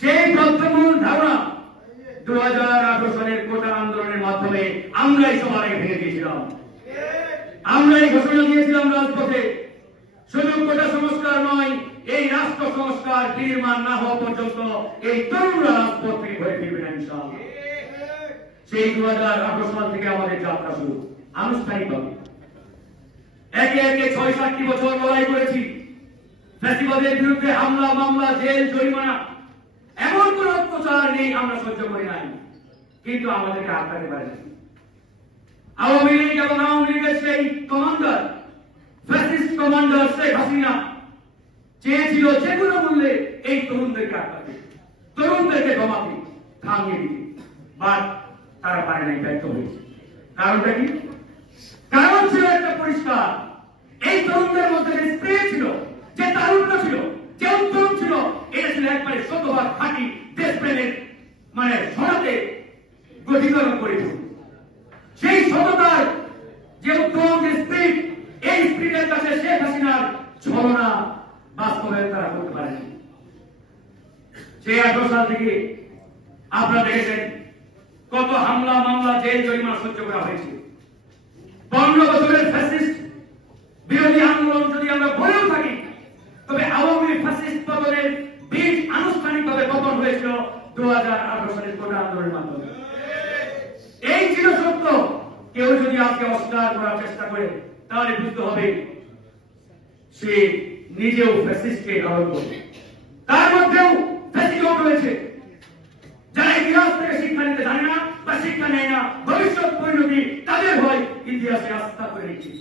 সেই তথ্যমূল ধারণা 2018 সালের কোটা আন্দোলনের মাধ্যমে আমরাই সবার আগে ভেঙে দিয়েছিলাম। আমরাই ঘোষণা দিয়েছিলাম রাজপথে, শুধু কোটা সংস্কার নয়, এই রাষ্ট্র সংস্কার নির্মাণ না হওয়া পর্যন্ত এই তরুণরা রাজপথ থেকে ঘুরে ফিরবেন ইনশাআল্লাহ। সেই 2018 সাল থেকে আমাদের যাত্রা শুরু আনুষ্ঠানিকভাবে। একে একে ৬-৭টি বছর লড়াই করেছি। ফ্যাসিবাদের বিরুদ্ধে হামলা, মামলা, জেল, জরিমানা, এমন কোন অত্যাচার নেই আমরা সহ্য করি নাই, কিন্তু আমাদেরকে আটকাতে পারেনি। আওয়ামী লীগ এবং আওয়ামী লীগের সেই commander, fascist commander Sheikh Hasina চেয়েছিল যে কোনো মূল্যে এই তরুণদেরকে আটকাতে, তরুণদেরকে দমাতে, থামিয়ে দিতে, বাট তারা পারে নাই, ব্যর্থ হয়েছে। কারণটা কি? কারণ ছিল একটা পরিষ্কার, এই তরুণদের মধ্যে যে স্পিরিট ছিল, যে তারুণ্য ছিল, যে উদ্যম ছিল, এটা ছিল একবারে শতভাগ খাঁটি দেশপ্রেমের সরাতে গঠিকরণ করেছিল। সেই সততার যে উদ্যম, যে স্পিরিট, এই স্পিরিটের কাছে শেখ হাসিনার ছলনা বাস্তবায়ন তারা করতে পারেনি। সেই 18 সাল থেকে আপনারা দেখেছেন কত হামলা, মামলা, জেল, জরিমানা সহ্য করা হয়েছে। 15 বছরের ফ্যাসিস্ট বিরোধী আন্দোলন যদি আমরা বলেও থাকি, তবে আওয়ামী ফ্যাসিস্ট পতনের বীজ আনুষ্ঠানিকভাবে পতন হয়েছিল 2018 সালের কোটা আন্দোলনের মাধ্যমে। এই ছিল সত্য। কেউ যদি আজকে অস্বীকার করার চেষ্টা করে, তাহলে বুঝতে হবে সে নিজেও ফ্যাসিস্টকে ধারণ করে। তার মধ্যেও ফ্যাসিজম রয়েছে। যারা ইতিহাস থেকে শিক্ষা নিতে জানে না বা শিক্ষা নেয় না, ভবিষ্যৎ পরিণতি তাদের হয় ইতিহাসে আস্থা করে নিশ্চিত।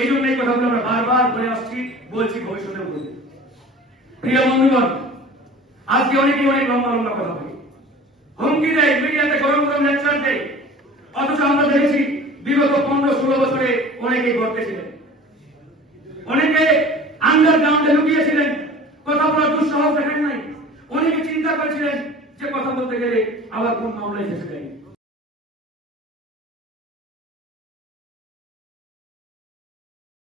এই জন্য এই কথাগুলো আমরা বারবার বলে আসছি, বলছি, ভবিষ্যতেও বলছি। প্রিয় বন্ধুগণ, আজকে অনেকেই অনেক লম্বা লম্বা কথা বলি, হুমকি দেয়, মিডিয়াতে গরম গরম লেকচার দেয়, অথচ আমরা দেখেছি বিগত 15-16 বছরে অনেকেই ঘটতেছিলেন, অনেকে আন্ডারগ্রাউন্ডে লুকিয়েছিলেন, কথা বলার দুঃসাহস দেখেন নাই, অনেকে চিন্তা করেছিলেন যে কথা বলতে গেলে আবার কোন মামলায় ফেসে যায়।